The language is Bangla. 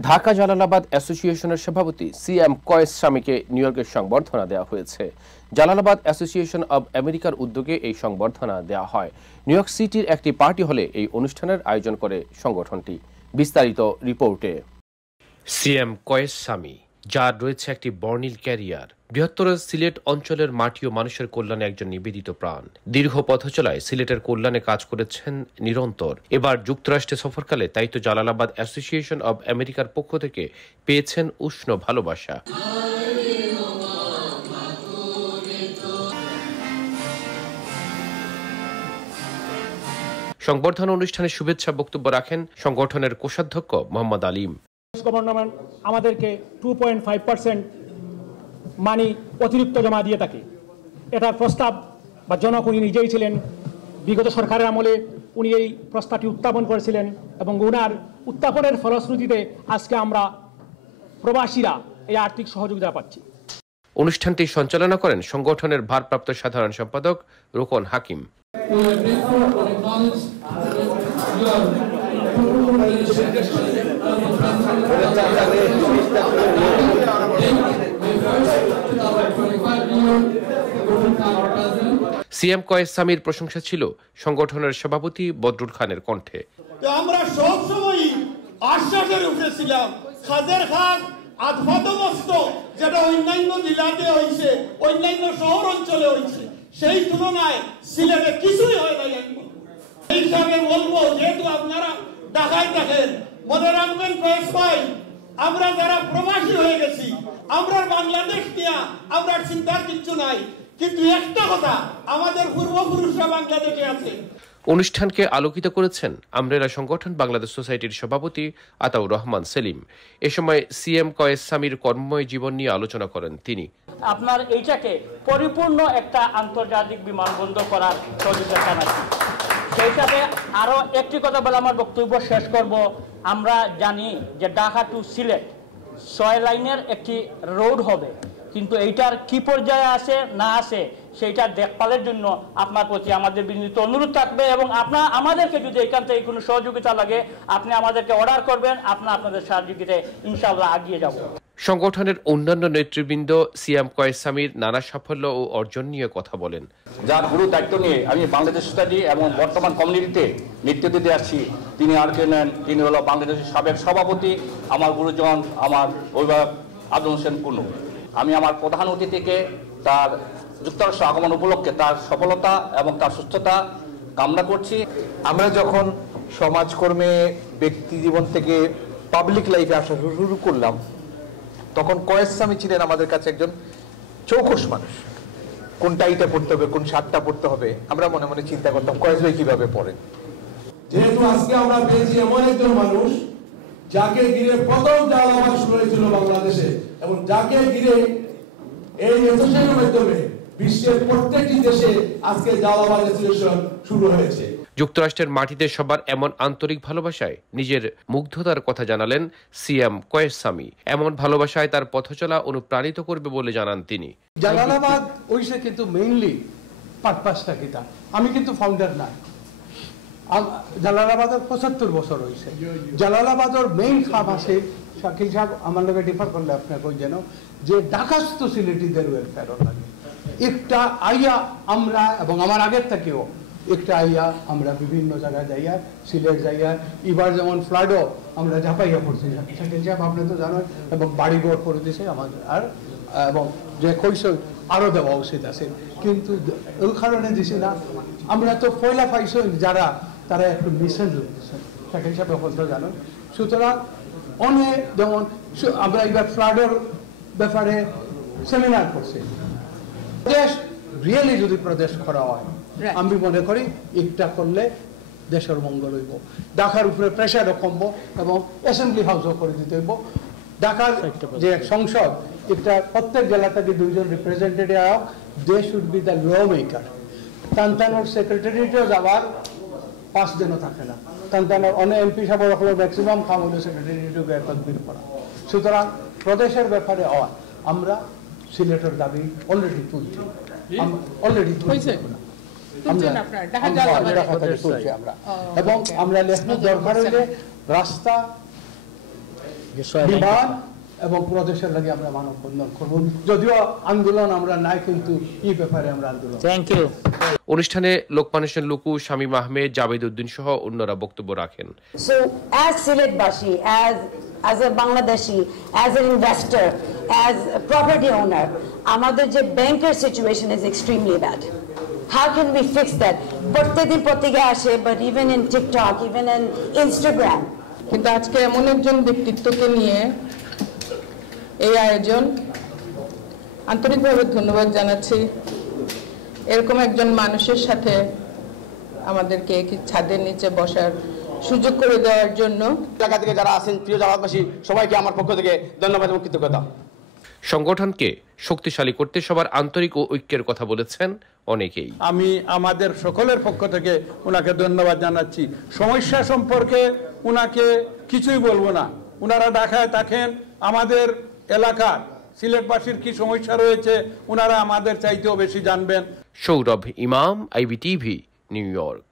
ঢাকা জালালাবাদ অ্যাসোসিয়েশনের সভাপতি সিএম কয়েস স্বামীকে নিউ ইয়র্কের সংবর্ধনা দেওয়া হয়েছে। জালালাবাদ অ্যাসোসিয়েশন অব আমেরিকার উদ্যোগে এই সংবর্ধনা দেওয়া হয়। নিউ ইয়র্ক সিটির একটি পার্টি হলে এই অনুষ্ঠানের আয়োজন করে সংগঠনটি। বিস্তারিত রিপোর্টে। সিএম কয়েস স্বামী, যার রয়েছে একটি বর্ণিল ক্যারিয়ার, বৃহত্তর সিলেট অঞ্চলের মাটি ও মানুষের কল্যাণে একজন নিবেদিত প্রাণ। দীর্ঘ পথচলায় সিলেটের কল্যাণে কাজ করেছেন নিরন্তর। এবার যুক্তরাষ্ট্রে সফরকালে তাই তো জালালাবাদ অ্যাসোসিয়েশন অব আমেরিকার পক্ষ থেকে পেয়েছেন উষ্ণ ভালোবাসা। সংবর্ধনা অনুষ্ঠানে শুভেচ্ছা বক্তব্য রাখেন সংগঠনের কোষাধ্যক্ষ মোহাম্মদ আলিম। গভর্নমেন্ট আমাদেরকে 2.5% মানি অতিরিক্ত জমা দিয়ে থাকে। এটার প্রস্তাব বা জনক উনি নিজেই ছিলেন। বিগত সরকারের আমলে উনি এই প্রস্তাবটি উত্থাপন করেছিলেন এবং ওনার উত্থাপনের ফলশ্রুতিতে আজকে আমরা প্রবাসীরা এই আর্থিক সহযোগিতা পাচ্ছি। অনুষ্ঠানটি সঞ্চালনা করেন সংগঠনের ভারপ্রাপ্ত সাধারণ সম্পাদক রোকন হাকিম। সিএম কয়েস স্বামীর প্রশংসা ছিল সংগঠনের সভাপতি বদরুল খানের কণ্ঠে। আমরা সবসময় আশ্বাসের উপরে ছিলাম। খাদের খান আধমস্ত যেটা অন্যান্য জেলাতে হয়েছে, অন্যান্য শহর অঞ্চলে হয়েছে, সেই তুলনায় সিলেটে কিছুই হয় নাই। এই হিসাবে বলবো, যেহেতু আপনারা ঢাকায় থাকেন, মনে রাখবেন কয়েস ভাই, আমরা যারা প্রবাসী হয়ে গেছি, আমরা বাংলাদেশ নিয়ে আমরা চিন্তার কিছু নাই, কিন্তু একটা কথা, আমাদের পূর্বপুরুষরা বাংলাদেশে আছে। অনুষ্ঠানকে আলোকিত করেছেন আমরেলা সংগঠন বাংলাদেশ সোসাইটির সভাপতি আতাউর রহমান সেলিম। এ সময় সিএম কয়েস স্বামীর কর্মময় জীবন নিয়ে আলোচনা করেন তিনি। আপনার এইটাকে পরিপূর্ণ একটা আন্তর্জাতিক বিমানবন্দর করার সহযোগিতা জানাচ্ছি। সেই হিসাবে আরো একটি কথা বলে আমার বক্তব্য শেষ করব। আমরা জানি যে ঢাকা টু সিলেট 6 লাইনের একটি রোড হবে, কিন্তু এইটার কি পর্যায়ে আছে না আছে সেইটা দেখভালের জন্য আপনার প্রতি আমাদের বিনীত অনুরোধ থাকবে এবং আমাদেরকে যদি এখান থেকে কোনো সহযোগিতা লাগে আপনি আমাদেরকে অর্ডার করবেন, আপনাদের সহযোগিতায় ইনশাআল্লাহ এগিয়ে যাব। সংগঠনের অন্যান্য নেতৃবৃন্দ সিএম কয়েস স্বামীর নানা সাফল্য ও অর্জন নিয়ে কথা বলেন। যার গুরু দায়িত্ব নিয়ে আমি বাংলাদেশ সোসাইটি এবং বর্তমান কমিউনিটিতে নেতৃত্ব দিতে আসছি, তিনি আর কে নেন, তিনি হলো বাংলাদেশের সাবেক সভাপতি, আমার গুরুজন, আমার অভিভাবক আদম হোসেন কুনু। আমি আমার প্রধান অতিথিকে তার যুক্তরাষ্ট্র আগমন উপলক্ষে তার সফলতা এবং তার সুস্থতা কামনা করছি। আমরা যখন সমাজকর্মে ব্যক্তি জীবন থেকে পাবলিক লাইফে আসা শুরু করলাম, তখন কয়েস স্বামী ছিলেন আমাদের কাছে একজন চৌকস মানুষ। কোন টাইটা পড়তে হবে, কোন শার্টটা পড়তে হবে, আমরা মনে মনে চিন্তা করতাম কয়েস ভাই কিভাবে পড়েন। যেহেতু আজকে আমরা পেয়েছি এমন একজন মানুষ যাকে ঘিরে প্রথম জালালাবাদ শুরু হয়েছিল বাংলাদেশে, এবং যাকে ঘিরে এই অ্যাসোসিয়েশনের মাধ্যমে বিশ্বের প্রত্যেকটি দেশে আজকে জালালাবাদ অ্যাসোসিয়েশন শুরু হয়েছে। যুক্তরাষ্ট্রের মাটিতে সবার এমন আন্তরিক ভালোবাসায় নিজের মুগ্ধতার কথা জানালেন সিএম কয়েস স্বামী। এমন ভালোবাসায় তার পথচলা অনুপ্রাণিত করবে বলে জানান তিনি। জালালাবাদ ওইসে কিন্তু মেইনলি পারপাসটা কিতা, আমি কিন্তু ফাউন্ডার না। জালালাবাদের 75 বছর হয়েছে। জালালাবাদের মেইন খাপ আছে, শাকিল সাহেব আমার লোকে ডিফার করলে আপনার কই যেন, যে ঢাকাস্থ সিলেটিদের ওয়েলফেয়ার লাগে। একটা আইয়া আমরা, এবং আমার আগের থেকেও একটা আইয়া আমরা বিভিন্ন জায়গায় যাইয়া, সিলেট যাইয়া, এবার যেমন ফ্লাডও আমরা ঝাঁপাইয়া পড়ছি, শাকিল সাহেব আপনি তো জানেন, এবং বাড়িঘর করে দিয়েছে আমাদের, আর এবং যে কৈশোর আরো দেওয়া উচিত আছে, কিন্তু ওই কারণে দিছি না। আমরা তো পয়লা পাইছি যারা, তারা একটু মিশন দিচ্ছেন, শাকিল সাহেব এখন তো জানেন। সুতরাং অনেক, যেমন আমরা এবার ফ্লাডের ব্যাপারে সেমিনার করছি। প্রদেশ রিয়েলি যদি প্রদেশ করা হয়, আমি মনে করি একটা করলে দেশের মঙ্গল হইব। ঢাকার উপরে প্রেশারও কমবো এবং অ্যাসেম্বলি হাউসও করে দিতে হইব। ঢাকার যে সংসদ, এটা প্রত্যেক জেলা থেকে 2 জন রিপ্রেজেন্টেটিভ হোক, they should be the law maker. তানতানোর সেক্রেটারিয়েটও যাওয়ার 5 দিনও থাকে না। তানতানোর অনেক এমপি সাহেব ম্যাক্সিমাম কাম হলো সেক্রেটারিয়েটকে তদবির করা। সুতরাং প্রদেশের ব্যাপারে হওয়া, আমরা সিলেটের দাবি অলরেডি তুলছি, এবং আমরা লেখনের দরকার হইলে রাস্তা বিমান এবং প্রদেশের লাগে আমরা মানববন্ধন করব। যদিও আন্দোলন আমরা নাই, কিন্তু এই ব্যাপারে আমরা আন্দোলন। Thank you. অনুষ্ঠানে লোকমান হোসেন লুকু, শামীম আহমেদ, জাবেদ উদ্দিন সহ অন্যরা বক্তব্য রাখেন। So as Siletbasi, as a Bangladeshi, as an investor, as a property owner, আমাদের যে ব্যাংকের situation is extremely bad. How can we fix that? প্রত্যেকদিন পত্রিকা আসে, but even in TikTok, even in Instagram. কিন্তু আজকে এমন একজন ব্যক্তিত্বকে নিয়ে এই আয়োজন, আন্তরিকভাবে ধন্যবাদ জানাচ্ছি। এরকম একজন মানুষের সাথে আমাদেরকে একই ছাদের নিচে বসার সুযোগ করে দেওয়ার জন্য এলাকা থেকে যারা আছেন, প্রিয় জালালবাসী, সবাইকে আমার পক্ষ থেকে ধন্যবাদ এবং কৃতজ্ঞতা। সংগঠনকে শক্তিশালী করতে সবার আন্তরিক ও ঐক্যের কথা বলেছেন অনেকেই। আমি আমাদের সকলের পক্ষ থেকে ওনাকে ধন্যবাদ জানাচ্ছি। সমস্যা সম্পর্কে ওনাকে কিছুই বলবো না। ওনারা ঢাকায় থাকেন, আমাদের এলাকার সিলেটবাসীর কি সমস্যা রয়েছে ওনারা আমাদের চাইতেও বেশি জানবেন। সৌরভ ইমাম, IBTV, নিউ ইয়র্ক।